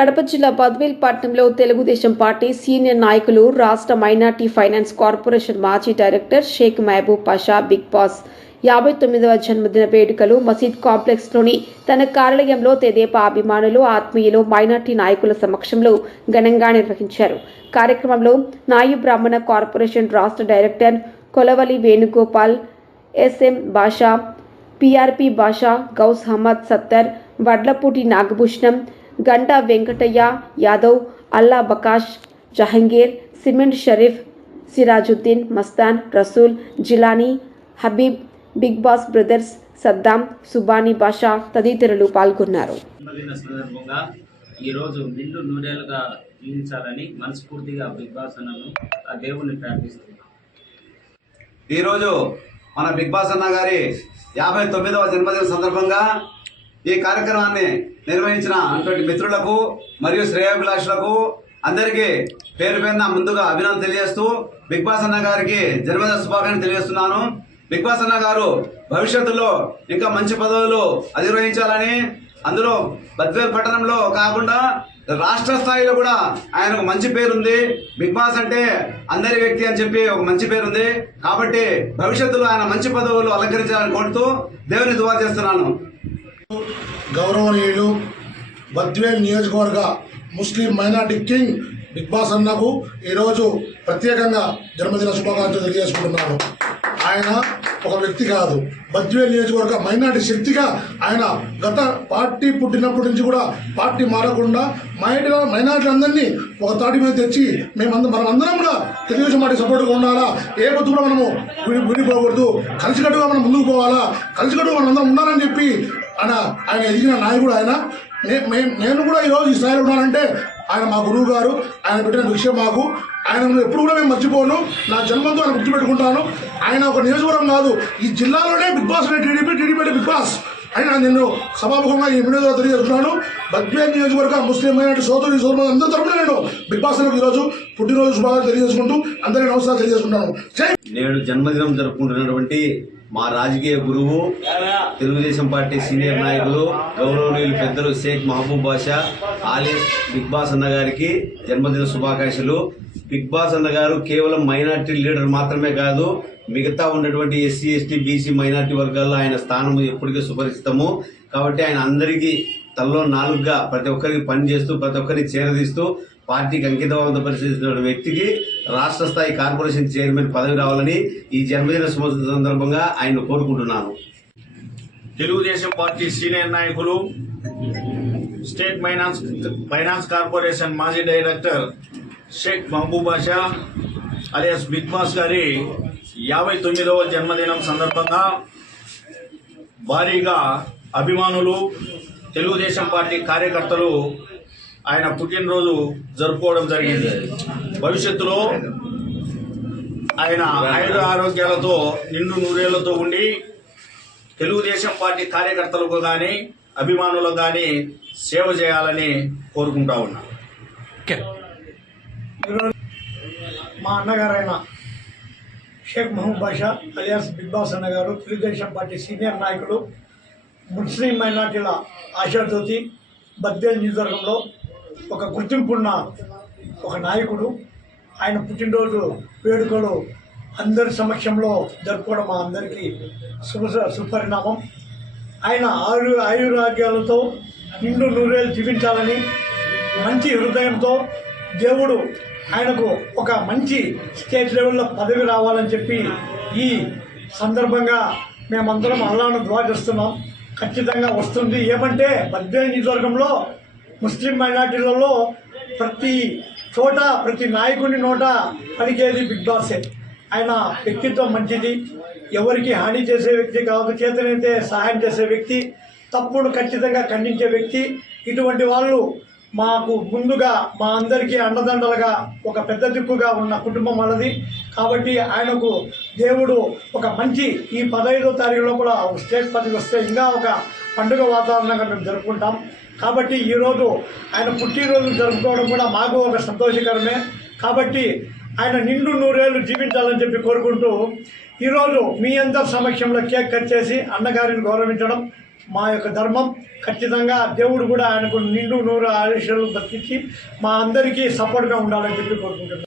కడప జిల్లా బద్వేల్పట్నంలో Telugu Desam party senior నాయకులు రాష్ట్ర మైనార్టీ ఫైనాన్స్ కార్పొరేషన్ మాజీ director Sheikh Mahaboob Pasha big boss యాభై తొమ్మిదవ జన్మదిన వేడుకలు మసీద్ కాంప్లెక్స్లోని తన కార్యాలయంలో తెదేపా అభిమానులు ఆత్మీయులు మైనార్టీ నాయకుల సమక్షంలో ఘనంగా నిర్వహించారు. కార్యక్రమంలో నాయు బ్రాహ్మణ కార్పొరేషన్ రాష్ట్ర director Kolavali Venugopal SM Basha PRP Basha Ghouse Ahmed Sattar Vadlaputi Nagabhushanam Ganta Venkataiah Yadav Allah Baksh Jahangir cement Sharif Sirajuddin Mastan Rasool Jilani Habib big boss brothers Saddam Subani Basha తదితరులు పాల్గొన్నారు. ఈరోజు నిండు నూరేలుగా జీవించాలని మనస్ఫూర్తిగా big boss అన్నను ఆ దేవుణ్ణి ప్రార్థిస్తున్నాను ఈరోజు మన బిగ్ బాస్ అన్న గారి యాభై తొమ్మిదవ జన్మదిన సందర్భంగా ఈ కార్యక్రమాన్ని నిర్వహించిన అటువంటి మిత్రులకు మరియు శ్రేయాభిలాషులకు అందరికీ పేరు పేరున ముందుగా అభినందన తెలియజేస్తూ బిగ్ బాస్ అన్న గారికి జన్మదిన శుభాకాంక్షలు తెలియజేస్తున్నాను. బిగ్ బాస్ అన్న గారు భవిష్యత్తులో ఇంకా మంచి పదవులు అధిరోహించాలని అందులో బద్వేల్ పట్టణంలో కాకుండా రాష్ట్ర స్థాయిలో కూడా ఆయనకు మంచి పేరుంది. బిగ్ బాస్ అంటే అందరి వ్యక్తి అని చెప్పి ఒక మంచి పేరుంది. కాబట్టి భవిష్యత్తులో ఆయన మంచి పదవులు అలంకరించాలని కోరుతూ దేవుని దువా చేస్తున్నాను. గౌరవనీయులు బద్వేల్ నియోజకవర్గ ముస్లిం మైనార్టీ కింగ్ బిగ్ బాస్ అన్నకు ఈరోజు ప్రత్యేకంగా జన్మదిన శుభాకాంక్షలు తెలియజేసుకుంటున్నాను. ఆయన ఒక వ్యక్తి కాదు. బద్వేల్ నియోజకవర్గ మైనార్టీ శక్తిగా ఆయన గత పార్టీ పుట్టినప్పటి నుంచి కూడా పార్టీ మారకుండా మైనార్టీ మైనార్టీ అందరినీ ఒక తాటి మీద తెచ్చి మేమందరం మనం అందరం కూడా తెలుగుదేశం పార్టీ సపోర్ట్గా ఉండాలా? ఏ పొద్దు కూడా మనము విడిపోకూడదు. కలిసికట్టుగా మనం ముందుకు పోవాలా? కలిసికట్టుగా మనం అందరం ఉండాలని చెప్పి ఆయన ఆయన ఎదిగిన నాయకుడు ఆయన. నేను కూడా ఈరోజు ఈ స్థాయిలో ఉన్నానంటే ఆయన మా గురువు గారు ఆయన పెట్టిన విషయం మాకు. ఆయన ఎప్పుడు కూడా మేము మర్చిపోను. నా జన్మంతో ఆయన గుర్తుపెట్టుకుంటాను. ఆయన ఒక నియోజకవర్గం కాదు ఈ జిల్లాలోనే బిగ్ బాస్ అంటే టీడీపీ టీడీపీ అంటే బిగ్ బాస్. అయినా నేను సభాముఖంగా ఈ మీడియా ద్వారా తెలియజేస్తున్నాను. బద్వేల్ నియోజకవర్గ ముస్లిం మైనార్టీ సోదరి సోదరులు అందరి తరపున నేను బిగ్ బాస్ అన్నకు ఈరోజు పుట్టినరోజు శుభాకాంక్షలు తెలియజేసుకుంటూ అందరికీ నమస్కారం తెలియజేసుకుంటాను. నేడు జన్మదినం జరుపుకుంటున్నటువంటి మా రాజకీయ గురువు తెలుగుదేశం పార్టీ సీనియర్ నాయకులు గౌరవనీయులు పెద్దలు Sheikh Mahaboob Basha alias big boss అన్న గారికి జన్మదిన శుభాకాంక్షలు. బిగ్ బాస్ అన్న గారు కేవలం మైనార్టీ లీడర్ మాత్రమే కాదు మిగతా ఉన్నటువంటి ఎస్సీ ఎస్టీ బీసీ మైనార్టీ వర్గాల్లో ఆయన స్థానం ఎప్పటికీ సుపరిచితము. కాబట్టి ఆయన అందరికీ తనలో నాలుగుగా ప్రతి ఒక్కరికి పనిచేస్తూ ప్రతి ఒక్కరికి చేరదీస్తూ పార్టీకి అంకితవంత పరిస్థితున్న వ్యక్తికి రాష్ట్ర స్థాయి కార్పొరేషన్ చైర్మన్ పదవి రావాలని ఈ జన్మదిన సందర్భంగా ఆయన కోరుకుంటున్నాను. తెలుగుదేశం పార్టీ సీనియర్ నాయకులు స్టేట్ ఫైనాన్స్ ఫైనాన్స్ కార్పొరేషన్ మాజీ director Sheikh Mahaboob Basha alias big boss గారి యాభై తొమ్మిదవ జన్మదినం సందర్భంగా భారీగా అభిమానులు తెలుగుదేశం పార్టీ కార్యకర్తలు ఆయన పుట్టినరోజు జరుపుకోవడం జరిగింది. భవిష్యత్తులో ఆయన ఆయుర ఆరోగ్యాలతో నిండు నూరేళ్ళతో ఉండి తెలుగుదేశం పార్టీ కార్యకర్తలకు కానీ అభిమానులకు కానీ సేవ చేయాలని కోరుకుంటా ఉన్నా. మా అన్నగారైన Sheikh Mohammad Basha alias big boss అన్నగారు తెలుగుదేశం పార్టీ సీనియర్ నాయకులు ముస్లిం మైనార్టీల ఆశాజ్యోతి బద్వేల్ నియోజకవర్గంలో ఒక గుర్తింపున్న ఒక నాయకుడు. ఆయన పుట్టినరోజు వేడుకలు అందరి సమక్షంలో జరుపుకోవడం మా అందరికీ శుభ సుపరిణామం. ఆయన ఆయు ఆయురాగ్యాలతో నిండు నూరేళ్ళు జీవించాలని మంచి హృదయంతో దేవుడు ఆయనకు ఒక మంచి స్టేట్ లెవెల్లో పదవి రావాలని చెప్పి ఈ సందర్భంగా మేమందరం అల్లాను ద్వారా చేస్తున్నాం. ఖచ్చితంగా వస్తుంది. ఏమంటే పద్దెనిమిది నియోజకవర్గంలో ముస్లిం మైనార్టీలలో ప్రతి చోట ప్రతి నాయకుని నోట పలికేది బిగ్ బాసే. ఆయన వ్యక్తిత్వం మంచిది. ఎవరికి హాని చేసే వ్యక్తి కాదు చేతనైతే సహాయం చేసే వ్యక్తి తప్పుడు ఖచ్చితంగా ఖండించే వ్యక్తి. ఇటువంటి వాళ్ళు మాకు ముందుగా మా అందరికీ అండదండలుగా ఒక పెద్ద దిక్కుగా ఉన్న కుటుంబం వాళ్ళది. కాబట్టి ఆయనకు దేవుడు ఒక మంచి ఈ పదహైదో తారీఖులో కూడా ఒక స్టేట్ పదవి వస్తే ఇంకా ఒక పండుగ వాతావరణంగా మేము జరుపుకుంటాం. కాబట్టి ఈరోజు ఆయన పుట్టినరోజు జరుపుకోవడం కూడా మాకు ఒక సంతోషకరమే. కాబట్టి ఆయన నిండు నూరేళ్ళు జీవించాలని చెప్పి కోరుకుంటూ ఈరోజు మీ అందరి సమక్షంలో కేక్ కట్ చేసి అన్నగారిని గౌరవించడం మా యొక్క ధర్మం. ఖచ్చితంగా దేవుడు కూడా ఆయనకు నిండు నూరు ఆయుష్యాలు బతికించి మా అందరికీ సపోర్ట్గా ఉండాలని చెప్పి కోరుకుంటున్నాం.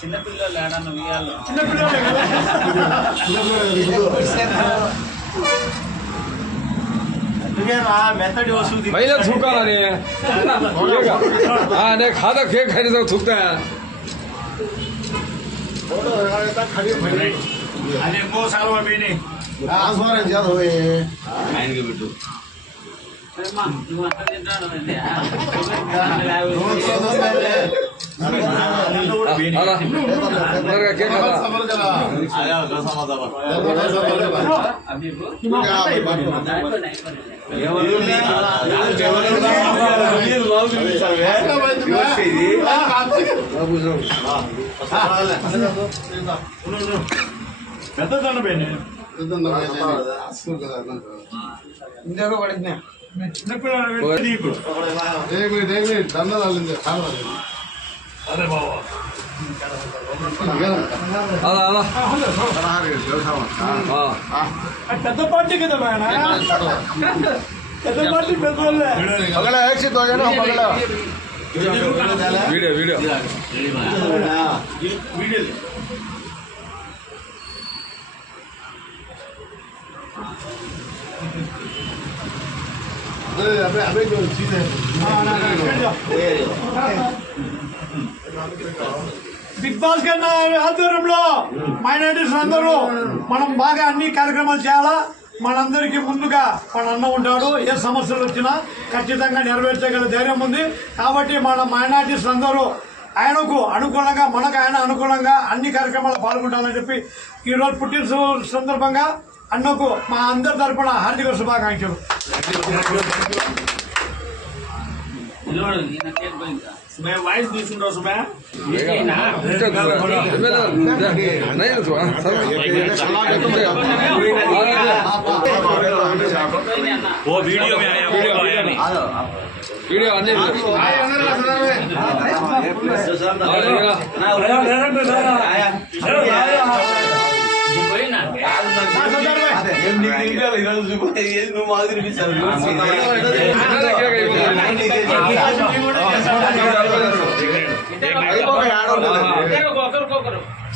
చిన్నపిల్లలు ఏడన్నా ఉయ్యాలో చిన్నపిల్లలే కదా पहिला थुका अरे हा नाही खाता खेळ खायचं थुकता అది ఇంకో సాల్వ బీని అమ్మా, నువ్వు అంత తింటాను అంటే अरे के खाता అభిపు పెద్దదన్న బీని చిన్నపిల్లలు నీకు అరే బాబా అలా అలా అది పెద్ద పార్టీ కదా ఆయన పెద్ద పార్టీ పెద్ద వాళ్ళే video video video big boss ఆధ్వర్యంలో మైనార్టీస్ అందరూ మనం బాగా అన్ని కార్యక్రమాలు చేయాలా? మనందరికీ ముందుగా మన అన్న ఉంటాడు. ఏ సమస్యలు వచ్చినా ఖచ్చితంగా నెరవేర్చగల ధైర్యం ఉంది. కాబట్టి మన మైనార్టీస్ అందరూ ఆయనకు అనుకూలంగా మనకు ఆయన అనుకూలంగా అన్ని కార్యక్రమాలు పాల్గొంటామని చెప్పి ఈరోజు పుట్టిన సందర్భంగా అన్నకు మా అందరి తరపున హార్దిక శుభాకాంక్షలు నిలబడు ఈయన కేక్ పోయిందా మేము వాయిస్ తీసుకుంటావు సుమా नाही ఓ వీడియో వీడియో అన్ని పోయినా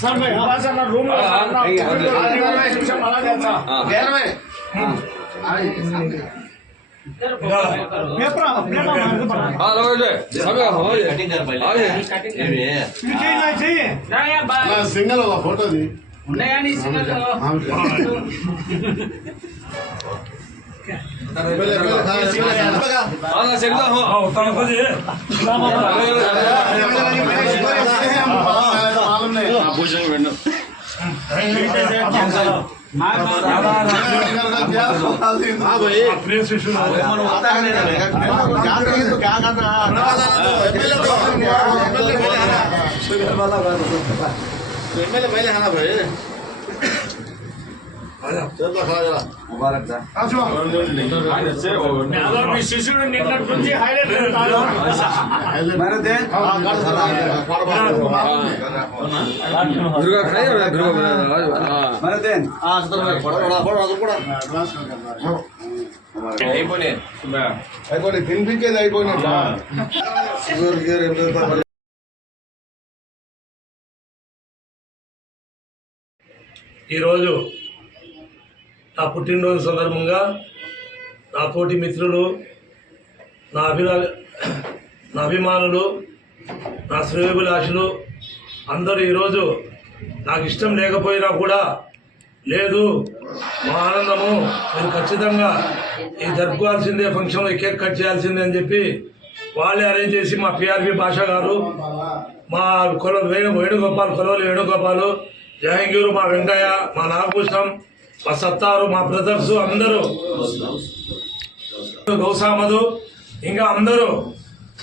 సార్ రూమ్ పేపర్ సింగల్ ఫోటోది ఉన్నాయండి क्या ఉన్నాయా నీ సింగల్ మీ శిష్యుడు నిన్నటి నుంచి హైలైట్ దుర్గా ఖాయి దుర్గా అయిపోయి తినిపించేది అయిపోయినట్టు ఈరోజు నా పుట్టినరోజు సందర్భంగా నా తోటి మిత్రులు నా అభిలా నా అభిమానులు నా శ్రేయభిలాషులు అందరూ ఈరోజు నాకు ఇష్టం లేకపోయినా కూడా లేదు మా ఆనందము మీరు ఖచ్చితంగా ఈ జరుపుకోవాల్సిందే ఫంక్షన్లో కేక్ కట్ చేయాల్సిందే అని చెప్పి వాళ్ళే అరేంజ్ చేసి మా పిఆర్పి భాష గారు మా కొల వేణు వేణుగోపాల్ కొలవలు వేణుగోపాలు జహంగీరు మా వెంకయ్య మా నాగభూషణం మా సత్తారు మా బ్రదర్స్ అందరూ. గౌసామధు ఇంకా అందరూ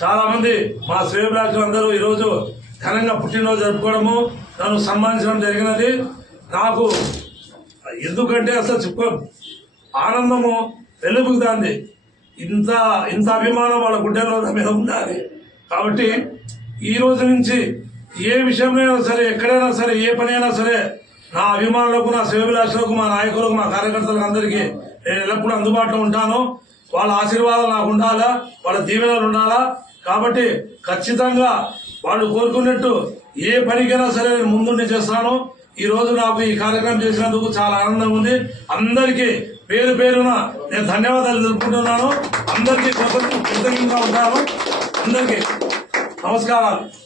చాలా మంది మా శ్రేయభిలాషులు అందరూ ఈరోజు ఘనంగా పుట్టినరోజు జరుపుకోవడము నన్ను సన్మానించడం జరిగినది. నాకు ఎందుకంటే అసలు చెప్పుకో ఆనందము వెలుగుతుంది ఇంత ఇంత అభిమానం వాళ్ళ గుడ్డలో మీద ఉండాలి. కాబట్టి ఈ రోజు నుంచి ఏ విషయంలో సరే ఎక్కడైనా సరే ఏ పని అయినా సరే నా అభిమానులకు నా శివభిలాషులకు మా నాయకులకు మా కార్యకర్తలకు అందరికీ నేను ఎల్లప్పుడూ అందుబాటులో ఉంటాను. వాళ్ళ ఆశీర్వాదాలు నాకు ఉండాలా? వాళ్ళ దీవెనలు ఉండాలా? కాబట్టి ఖచ్చితంగా వాళ్ళు కోరుకున్నట్టు ఏ పనికైనా సరే నేను ముందుండి చేస్తాను. ఈ రోజు నాకు ఈ కార్యక్రమం చేసినందుకు చాలా ఆనందంగా ఉంది. అందరికీ పేరు పేరున నేను ధన్యవాదాలు తెలుపుకుంటున్నాను. అందరికీ కృతజ్ఞంగా ఉంటాను. అందరికీ నమస్కారాలు.